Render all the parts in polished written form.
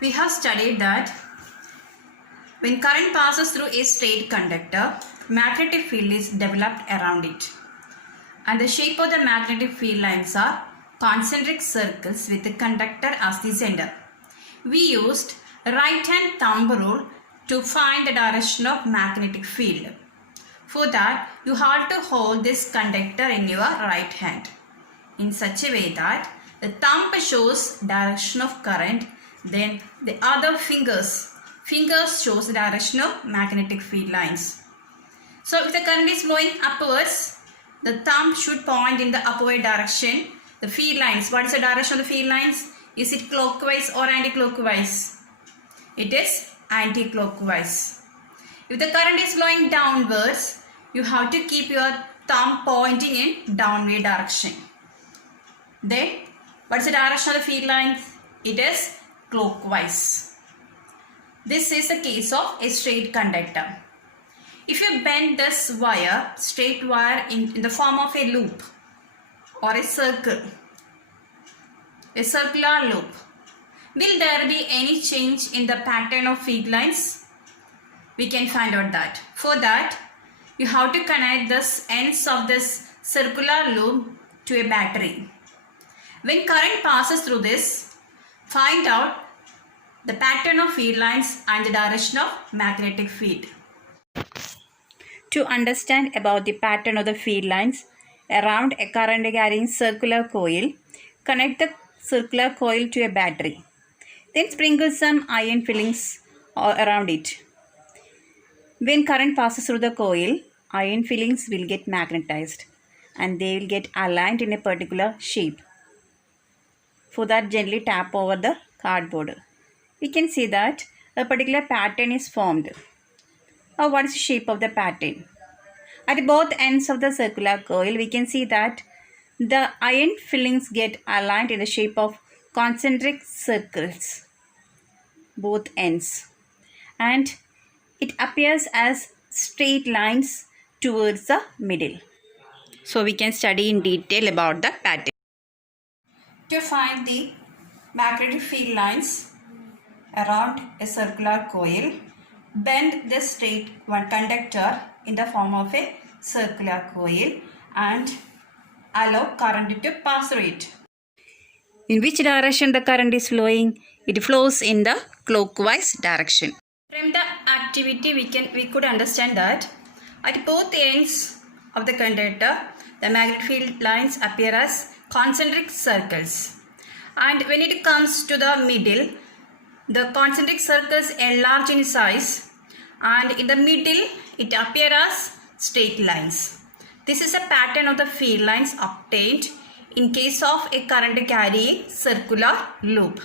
We have studied that when current passes through a straight conductor, magnetic field is developed around it. And the shape of the magnetic field lines are concentric circles with the conductor as the center. We used right hand thumb rule to find the direction of magnetic field. For that, you have to hold this conductor in your right hand in such a way that the thumb shows direction of current, then the other fingers shows the direction of magnetic field lines. So if the current is flowing upwards, the thumb should point in the upward direction. The field lines, what is the direction of the field lines? Is it clockwise or anti-clockwise? It is anti-clockwise. If the current is flowing downwards, you have to keep your thumb pointing in downward direction. Then, what is the direction of the field lines? It is clockwise. This is the case of a straight conductor. If you bend this wire, straight wire in the form of a loop or a circle, a circular loop, will there be any change in the pattern of field lines? We can find out that. For that, you have to connect the ends of this circular loop to a battery. When current passes through this, find out the pattern of field lines and the direction of magnetic field. To understand about the pattern of the field lines around a current carrying circular coil, connect the circular coil to a battery. Then sprinkle some iron fillings around it. When current passes through the coil, iron fillings will get magnetized and they will get aligned in a particular shape. For that, gently tap over the cardboard. We can see that a particular pattern is formed. Now, what is the shape of the pattern? At both ends of the circular coil, we can see that the iron fillings get aligned in the shape of concentric circles, both ends, and it appears as straight lines towards the middle. So we can study in detail about the pattern. To find the magnetic field lines around a circular coil, bend the straight one conductor in the form of a circular coil and allow current to pass through it. In which direction the current is flowing? It flows in the clockwise direction. From the activity we could understand that at both ends of the conductor the magnetic field lines appear as concentric circles, and when it comes to the middle, the concentric circles enlarge in size and in the middle it appears as straight lines. This is a pattern of the field lines obtained in case of a current carrying circular loop.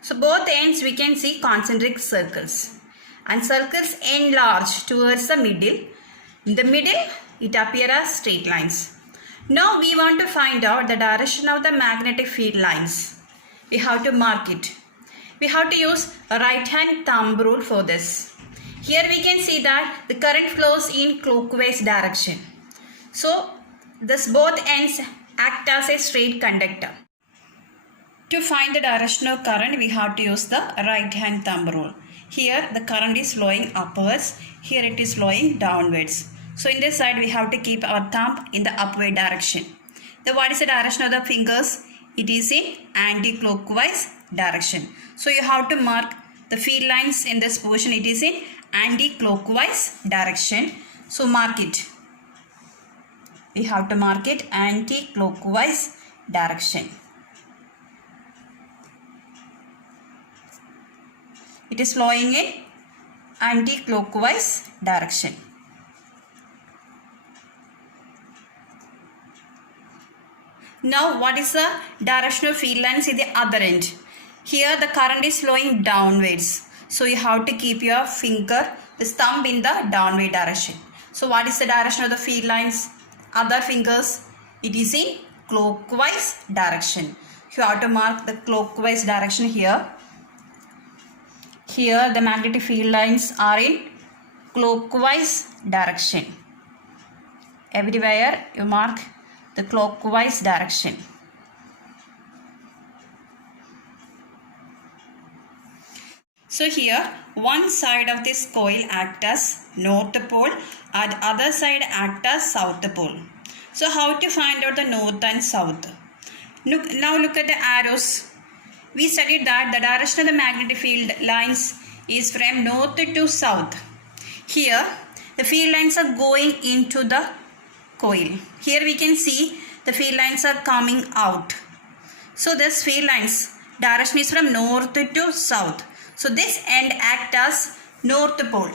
So both ends we can see concentric circles and circles enlarge towards the middle. In the middle it appears as straight lines. Now we want to find out the direction of the magnetic field lines. We have to mark it. We have to use a right hand thumb rule for this. Here we can see that the current flows in clockwise direction. So this both ends act as a straight conductor. To find the direction of current, we have to use the right hand thumb rule. Here the current is flowing upwards, here it is flowing downwards. So in this side we have to keep our thumb in the upward direction. Then what is the direction of the fingers? It is in anti-clockwise direction. So you have to mark the field lines in this position. It is in anti-clockwise direction. So mark it. We have to mark it anti-clockwise direction. It is flowing in anti-clockwise direction. Now what is the direction of field lines in the other end? Here the current is flowing downwards. So you have to keep your finger, this thumb in the downward direction. So what is the direction of the field lines? Other fingers, it is in clockwise direction. You have to mark the clockwise direction here. Here the magnetic field lines are in clockwise direction. Everywhere you mark the clockwise direction. So here one side of this coil acts as north pole and other side acts as south pole. So how to find out the north and south? Now look at the arrows. We studied that the direction of the magnetic field lines is from north to south. Here the field lines are going into the coil. Here we can see the field lines are coming out. So this field lines direction is from north to south. So this end acts as north pole.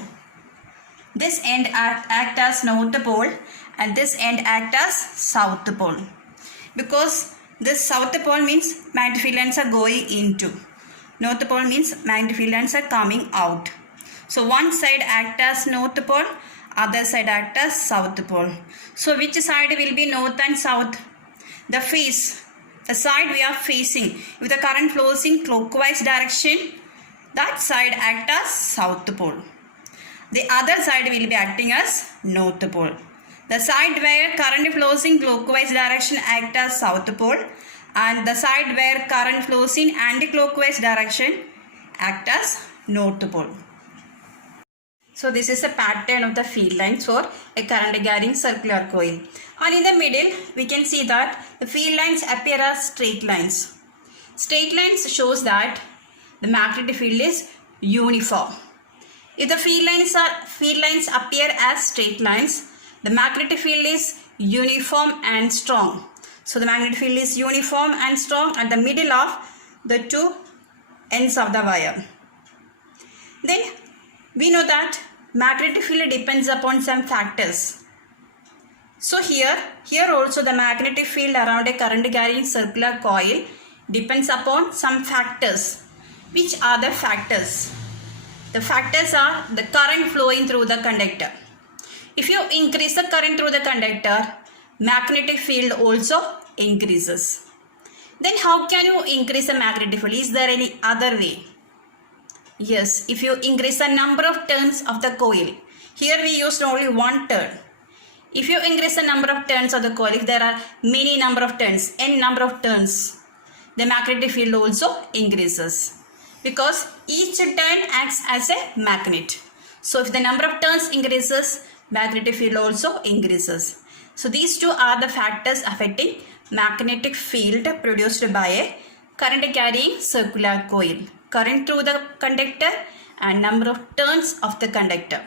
This end acts as north pole and this end acts as south pole. Because this south pole means magnetic field lines are going into. North pole means magnetic field lines are coming out. So one side acts as north pole, other side acts as south pole. So which side will be north and south? The face, the side we are facing, if the current flows in clockwise direction, that side acts as south pole. The other side will be acting as north pole. The side where current flows in clockwise direction acts as south pole, and the side where current flows in anti-clockwise direction acts as north pole. So this is a pattern of the field lines for a current carrying circular coil. And in the middle we can see that the field lines appear as straight lines. Straight lines shows that the magnetic field is uniform. If the field lines appear as straight lines, the magnetic field is uniform and strong. So the magnetic field is uniform and strong at the middle of the two ends of the wire. Then we know that magnetic field depends upon some factors. So here also the magnetic field around a current carrying circular coil depends upon some factors. Which are the factors? The factors are the current flowing through the conductor. If you increase the current through the conductor, magnetic field also increases. Then how can you increase the magnetic field? Is there any other way? Yes, if you increase the number of turns of the coil. Here we used only one turn. If you increase the number of turns of the coil, if there are many number of turns, n number of turns, the magnetic field also increases. Because each turn acts as a magnet. So if the number of turns increases, magnetic field also increases. So these two are the factors affecting magnetic field produced by a current carrying circular coil. Current through the conductor and number of turns of the conductor.